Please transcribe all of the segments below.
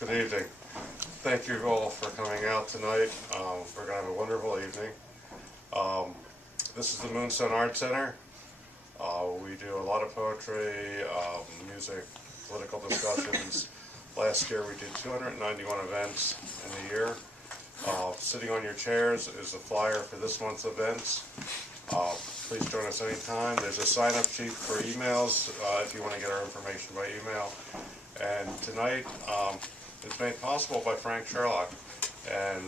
Good evening. Thank you all for coming out tonight. We're going to have a wonderful evening. This is the Moonstone Art Center. We do a lot of poetry, music, political discussions. Last year we did 291 events in the year. Sitting on your chairs is a flyer for this month's events. Please join us anytime. There's a sign-up sheet for emails if you want to get our information by email. And tonight it's made possible by Frank Sherlock, and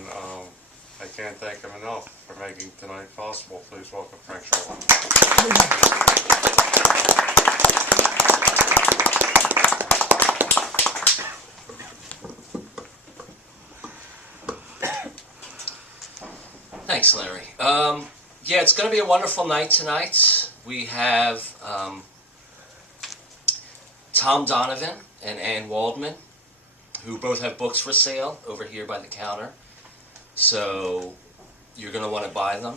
I can't thank him enough for making tonight possible. Please welcome Frank Sherlock. Thanks, Larry. Yeah, it's going to be a wonderful night tonight. We have Thom Donovan and Anne Waldman, who both have books for sale over here by the counter. So you're going to want to buy them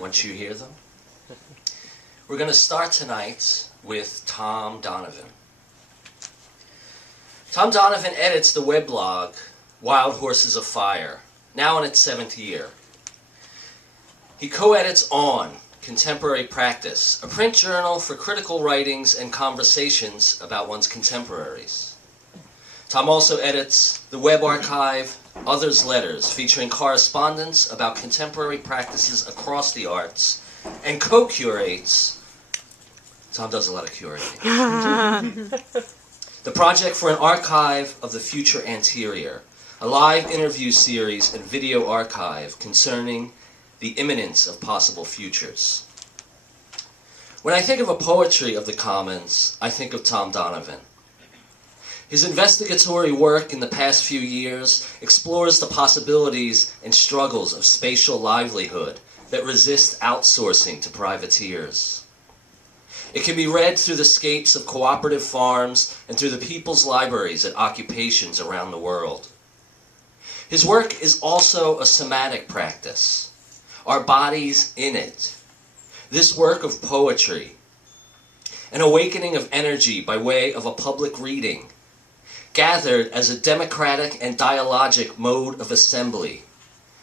once you hear them. We're going to start tonight with Thom Donovan. Thom Donovan edits the weblog Wild Horses of Fire, now in its 7th year. He co-edits On, Contemporary Practice, a print journal for critical writings and conversations about one's contemporaries. Thom also edits the web archive Others' Letters, featuring correspondence about contemporary practices across the arts, and co-curates, Thom does a lot of curating, the Project for an Archive of the Future Anterior, a live interview series and video archive concerning the imminence of possible futures. When I think of a poetry of the commons, I think of Thom Donovan. His investigatory work in the past few years explores the possibilities and struggles of spatial livelihood that resist outsourcing to privateers. It can be read through the scapes of cooperative farms and through the people's libraries at occupations around the world. His work is also a somatic practice, our bodies in it. This work of poetry, an awakening of energy by way of a public reading, gathered as a democratic and dialogic mode of assembly,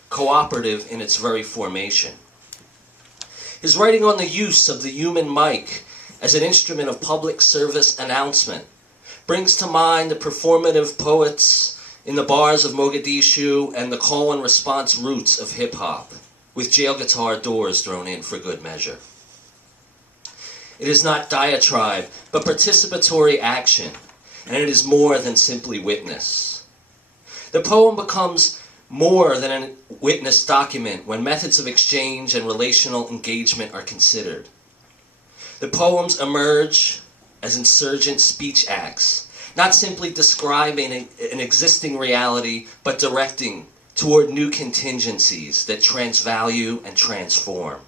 cooperative in its very formation. His writing on the use of the human mic as an instrument of public service announcement brings to mind the performative poets in the bars of Mogadishu and the call and response roots of hip-hop, with jail guitar doors thrown in for good measure. It is not diatribe, but participatory action, and it is more than simply witness. The poem becomes more than a witness document when methods of exchange and relational engagement are considered. The poems emerge as insurgent speech acts, not simply describing an existing reality, but directing toward new contingencies that transvalue and transform.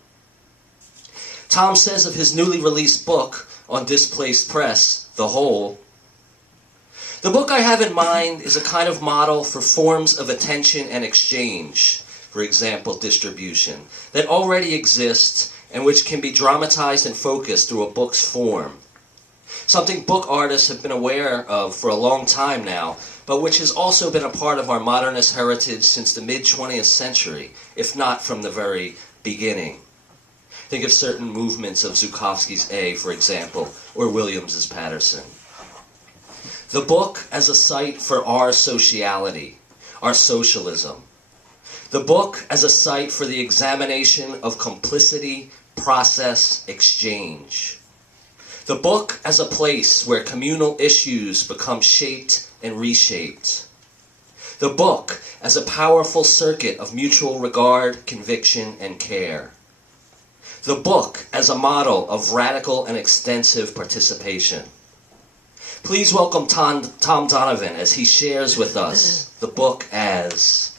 Thom says of his newly released book on Displaced Press, The Whole, "The book I have in mind is a kind of model for forms of attention and exchange, for example, distribution, that already exist and which can be dramatized and focused through a book's form. Something book artists have been aware of for a long time now, but which has also been a part of our modernist heritage since the mid-20th century, if not from the very beginning. Think of certain movements of Zukofsky's A, for example, or Williams's Patterson. The book as a site for our sociality, our socialism. The book as a site for the examination of complicity, process, exchange. The book as a place where communal issues become shaped and reshaped. The book as a powerful circuit of mutual regard, conviction, and care. The book as a model of radical and extensive participation. Please welcome Thom Donovan as he shares with us the book as